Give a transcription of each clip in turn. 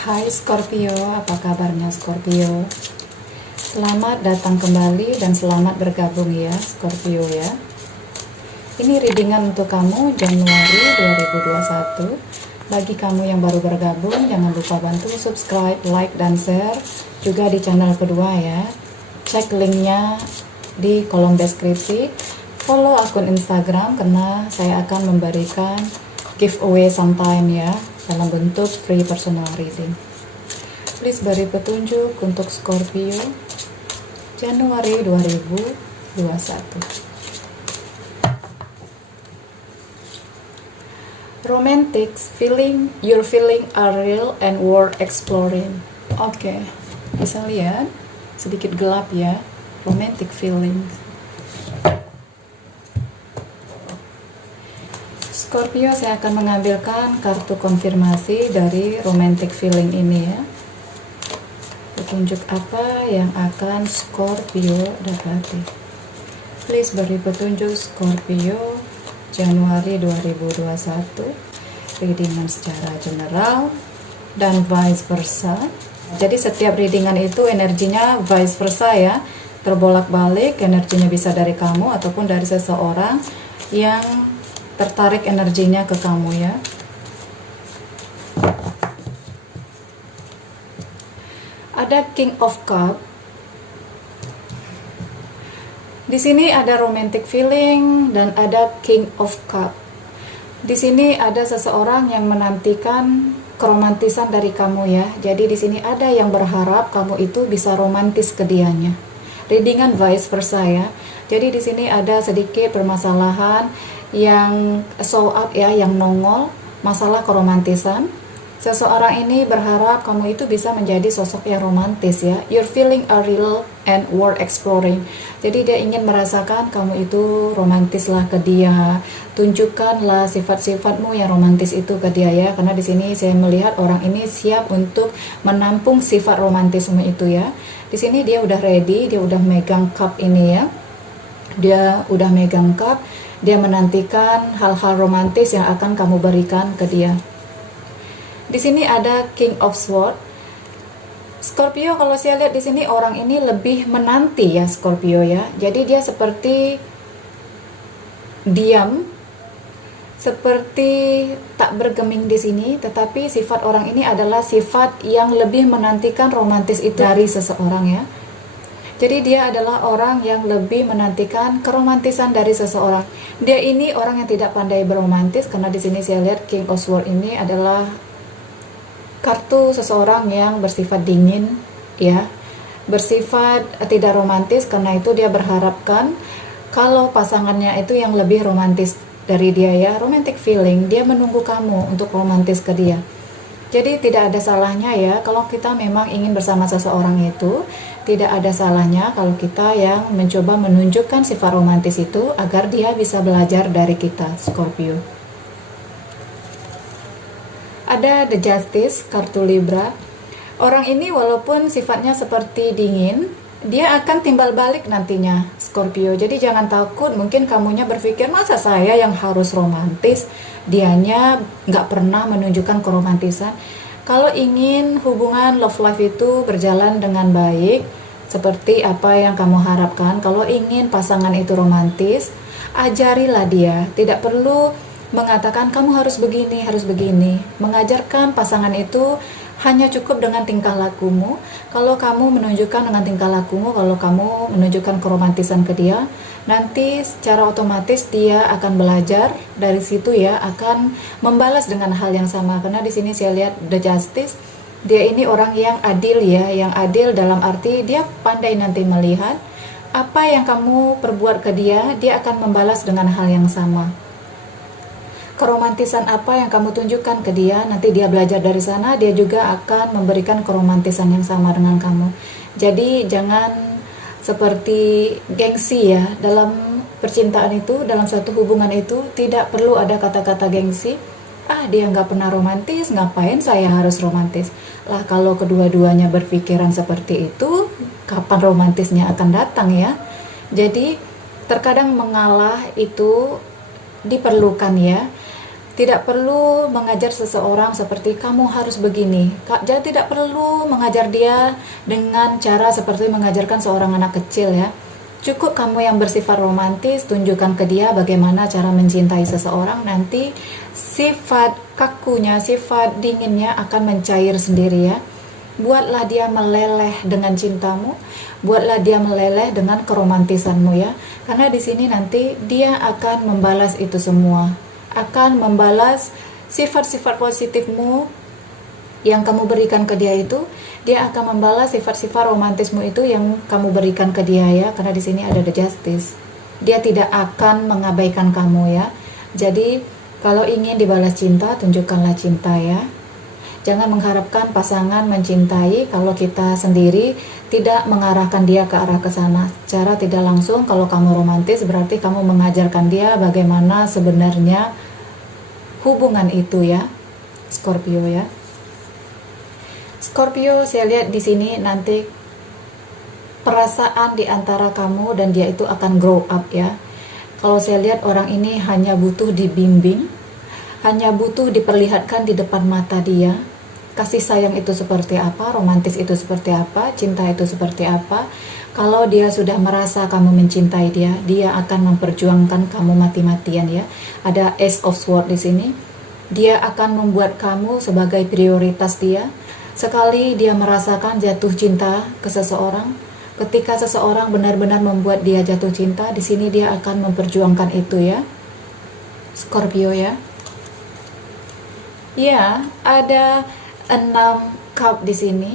Hai Scorpio, apa kabarnya Scorpio? Selamat datang kembali dan selamat bergabung ya Scorpio ya. Ini readingan untuk kamu Januari 2021. Bagi kamu yang baru bergabung, jangan lupa bantu subscribe, like, dan share juga di channel kedua ya. Cek linknya di kolom deskripsi. Follow akun Instagram karena saya akan memberikan giveaway sometime ya, dalam bentuk free personal reading. Please beri petunjuk untuk Scorpio Januari 2021. Romantic feeling, your feeling are real and worth exploring. Oke, bisa lihat sedikit gelap ya, romantic feeling. Scorpio, saya akan mengambilkan kartu konfirmasi dari romantic feeling ini ya. Petunjuk apa yang akan Scorpio dapati? Please beri petunjuk Scorpio Januari 2021, readingan secara general dan vice versa. Jadi setiap readingan itu energinya vice versa ya, terbolak-balik. Energinya bisa dari kamu ataupun dari seseorang yang tertarik energinya ke kamu ya. Ada King of Cup. Di sini ada romantic feeling dan ada King of Cup. Di sini ada seseorang yang menantikan keromantisan dari kamu ya. Jadi di sini ada yang berharap kamu itu bisa romantis ke dianya. Readingan vice versa ya. Jadi di sini ada sedikit permasalahan yang show up ya, yang nongol, masalah keromantisan. Seseorang ini berharap kamu itu bisa menjadi sosok yang romantis ya. Your feeling are real and worth exploring. Jadi dia ingin merasakan kamu itu romantis lah ke dia. Tunjukkanlah sifat-sifatmu yang romantis itu ke dia ya. Karena di sini saya melihat orang ini siap untuk menampung sifat romantisme itu ya. Di sini dia udah ready, dia udah megang cup ini ya. Dia udah megang cup. Dia menantikan hal-hal romantis yang akan kamu berikan ke dia. Di sini ada King of Swords. Scorpio, kalau saya lihat di sini orang ini lebih menanti ya Scorpio ya. Jadi dia seperti diam, seperti tak bergeming di sini, tetapi sifat orang ini adalah sifat yang lebih menantikan romantis itu dari seseorang ya. Jadi dia adalah orang yang lebih menantikan keromantisan dari seseorang. Dia ini orang yang tidak pandai beromantis karena di sini saya lihat King of Swords ini adalah kartu seseorang yang bersifat dingin ya, bersifat tidak romantis. Karena itu dia berharapkan kalau pasangannya itu yang lebih romantis dari dia ya, romantic feeling. Dia menunggu kamu untuk romantis ke dia. Jadi tidak ada salahnya ya kalau kita memang ingin bersama seseorang itu. Tidak ada salahnya kalau kita yang mencoba menunjukkan sifat romantis itu agar dia bisa belajar dari kita Scorpio. Ada The Justice, kartu Libra. Orang ini walaupun sifatnya seperti dingin, dia akan timbal balik nantinya Scorpio. Jadi jangan takut, mungkin kamunya berpikir masa saya yang harus romantis, dianya nggak pernah menunjukkan keromantisan. Kalau ingin hubungan love life itu berjalan dengan baik, seperti apa yang kamu harapkan, kalau ingin pasangan itu romantis, ajarilah dia. Tidak perlu mengatakan kamu harus begini, harus begini. Mengajarkan pasangan itu hanya cukup dengan tingkah lakumu. Kalau kamu menunjukkan dengan tingkah lakumu, kalau kamu menunjukkan keromantisan ke dia, nanti secara otomatis dia akan belajar dari situ ya, akan membalas dengan hal yang sama. Karena di sini saya lihat The Justice, dia ini orang yang adil ya, yang adil dalam arti dia pandai nanti melihat apa yang kamu perbuat ke dia, dia akan membalas dengan hal yang sama. Keromantisan apa yang kamu tunjukkan ke dia, nanti dia belajar dari sana, dia juga akan memberikan keromantisan yang sama dengan kamu. Jadi jangan seperti gengsi ya, dalam percintaan itu, dalam suatu hubungan itu tidak perlu ada kata-kata gengsi. Dia nggak pernah romantis, ngapain saya harus romantis? Lah kalau kedua-duanya berpikiran seperti itu, kapan romantisnya akan datang ya? Jadi terkadang mengalah itu diperlukan ya. Tidak perlu mengajar seseorang seperti kamu harus begini. Jadi tidak perlu mengajar dia dengan cara seperti mengajarkan seorang anak kecil ya. Cukup kamu yang bersifat romantis, tunjukkan ke dia bagaimana cara mencintai seseorang. Nanti sifat kakunya, sifat dinginnya akan mencair sendiri ya. Buatlah dia meleleh dengan cintamu, buatlah dia meleleh dengan keromantisanmu ya. Karena di sini nanti dia akan membalas itu semua, akan membalas sifat-sifat positifmu yang kamu berikan ke dia itu. Dia akan membalas sifat-sifat romantismu itu yang kamu berikan ke dia ya. Karena di sini ada the justice. Dia tidak akan mengabaikan kamu ya. Jadi kalau ingin dibalas cinta, tunjukkanlah cinta ya. Jangan mengharapkan pasangan mencintai kalau kita sendiri tidak mengarahkan dia ke arah ke sana. Secara tidak langsung kalau kamu romantis berarti kamu mengajarkan dia bagaimana sebenarnya hubungan itu ya. Scorpio ya. Scorpio, saya lihat di sini nanti perasaan di antara kamu dan dia itu akan grow up ya. Kalau saya lihat orang ini hanya butuh dibimbing, hanya butuh diperlihatkan di depan mata dia. Kasih sayang itu seperti apa, romantis itu seperti apa, cinta itu seperti apa. Kalau dia sudah merasa kamu mencintai dia, dia akan memperjuangkan kamu mati-matian ya. Ada Ace of Swords di sini. Dia akan membuat kamu sebagai prioritas dia. Sekali dia merasakan jatuh cinta ke seseorang, ketika seseorang benar-benar membuat dia jatuh cinta, di sini dia akan memperjuangkan itu ya. Scorpio ya. Ya, ada 6 cup di sini.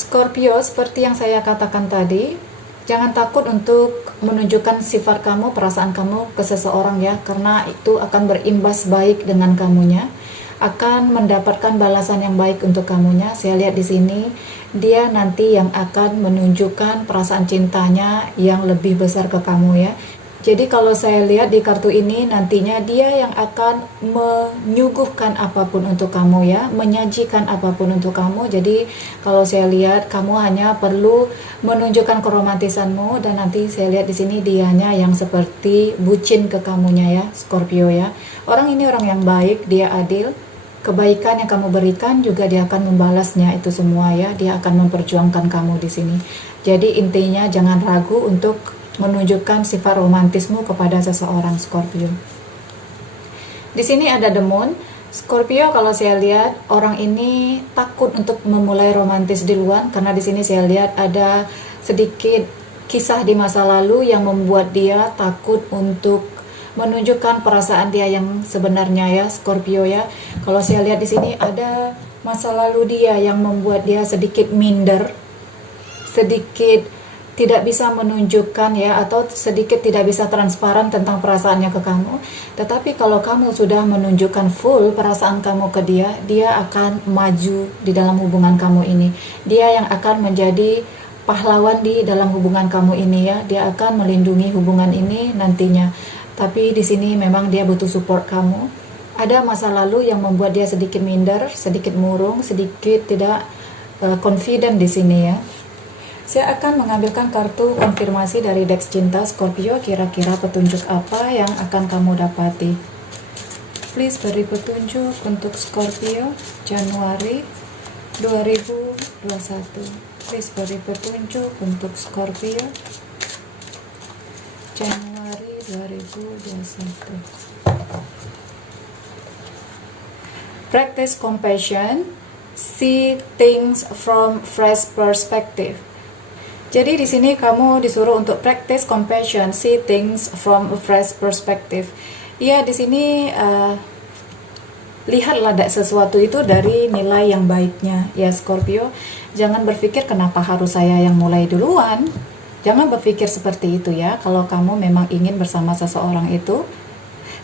Scorpio, seperti yang saya katakan tadi, jangan takut untuk menunjukkan sifat kamu, perasaan kamu ke seseorang ya, karena itu akan berimbas baik dengan kamunya, akan mendapatkan balasan yang baik untuk kamunya. Saya lihat di sini dia nanti yang akan menunjukkan perasaan cintanya yang lebih besar ke kamu ya. Jadi kalau saya lihat di kartu ini nantinya dia yang akan menyuguhkan apapun untuk kamu ya, menyajikan apapun untuk kamu. Jadi kalau saya lihat kamu hanya perlu menunjukkan keromantisanmu, dan nanti saya lihat di sini dianya yang seperti bucin ke kamunya ya, Scorpio ya. Orang ini orang yang baik, dia adil. Kebaikan yang kamu berikan juga dia akan membalasnya itu semua ya. Dia akan memperjuangkan kamu di sini. Jadi intinya jangan ragu untuk menunjukkan sifat romantismu kepada seseorang, Scorpio. Di sini ada the moon. Scorpio, kalau saya lihat orang ini takut untuk memulai romantis duluan, karena di sini saya lihat ada sedikit kisah di masa lalu yang membuat dia takut untuk menunjukkan perasaan dia yang sebenarnya ya, Scorpio ya. Kalau saya lihat di sini ada masa lalu dia yang membuat dia sedikit minder, sedikit tidak bisa menunjukkan ya, atau sedikit tidak bisa transparan tentang perasaannya ke kamu. Tetapi kalau kamu sudah menunjukkan full perasaan kamu ke dia, dia akan maju di dalam hubungan kamu ini. Dia yang akan menjadi pahlawan di dalam hubungan kamu ini ya. Dia akan melindungi hubungan ini nantinya. Tapi di sini memang dia butuh support kamu. Ada masa lalu yang membuat dia sedikit minder, sedikit murung, sedikit tidak confident di sini ya. Saya akan mengambilkan kartu konfirmasi dari Dex Cinta Scorpio. Kira-kira petunjuk apa yang akan kamu dapati? Please beri petunjuk untuk Scorpio Januari 2021. Please beri petunjuk untuk Scorpio Januari 2021. Practice compassion. See things from fresh perspective. Jadi di sini kamu disuruh untuk practice compassion, see things from a fresh perspective. Ya, di sini lihatlah sesuatu itu dari nilai yang baiknya ya, Scorpio. Jangan berpikir kenapa harus saya yang mulai duluan. Jangan berpikir seperti itu ya. Kalau kamu memang ingin bersama seseorang itu,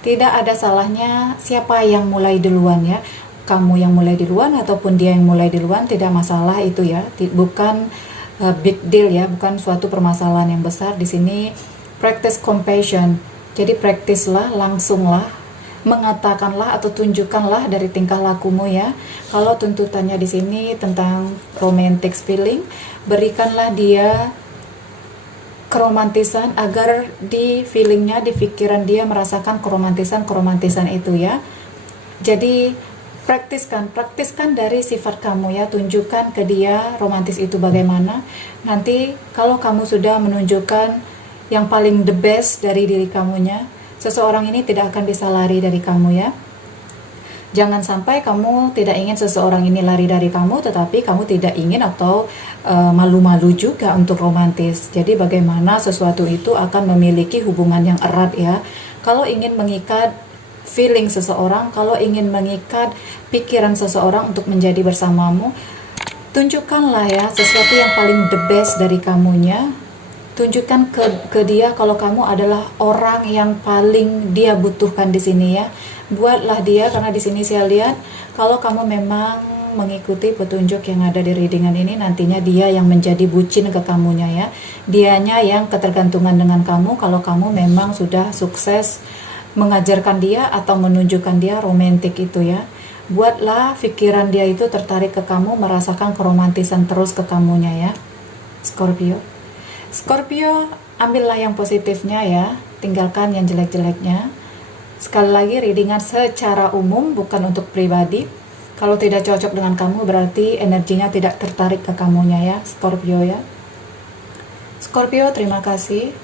tidak ada salahnya siapa yang mulai duluan ya. Kamu yang mulai duluan ataupun dia yang mulai duluan, tidak masalah itu ya. Bukan big deal ya, bukan suatu permasalahan yang besar. Di sini practice compassion. Jadi praktislah, langsunglah, mengatakanlah atau tunjukkanlah dari tingkah lakumu ya. Kalau tuntutannya di sini tentang romantic feeling, berikanlah dia keromantisan agar di feelingnya, di pikiran dia merasakan keromantisan itu ya. Jadi praktiskan dari sifat kamu ya, tunjukkan ke dia romantis itu bagaimana. Nanti kalau kamu sudah menunjukkan yang paling the best dari diri kamunya, seseorang ini tidak akan bisa lari dari kamu ya. Jangan sampai kamu tidak ingin seseorang ini lari dari kamu, tetapi kamu tidak ingin atau malu-malu juga untuk romantis. Jadi bagaimana sesuatu itu akan memiliki hubungan yang erat ya. Kalau ingin mengikat feeling seseorang, kalau ingin mengikat pikiran seseorang untuk menjadi bersamamu, tunjukkanlah ya sesuatu yang paling the best dari kamunya. Tunjukkan ke dia kalau kamu adalah orang yang paling dia butuhkan di sini ya. Buatlah dia, karena di sini saya lihat kalau kamu memang mengikuti petunjuk yang ada di readingan ini, nantinya dia yang menjadi bucin ke kamunya ya. Dianya yang ketergantungan dengan kamu kalau kamu memang sudah sukses mengajarkan dia atau menunjukkan dia romantik itu ya. Buatlah pikiran dia itu tertarik ke kamu, merasakan keromantisan terus ke kamunya ya, Scorpio. Scorpio, ambillah yang positifnya ya, tinggalkan yang jelek-jeleknya. Sekali lagi, readingan secara umum, bukan untuk pribadi. Kalau tidak cocok dengan kamu, berarti energinya tidak tertarik ke kamunya ya, Scorpio ya. Scorpio, terima kasih.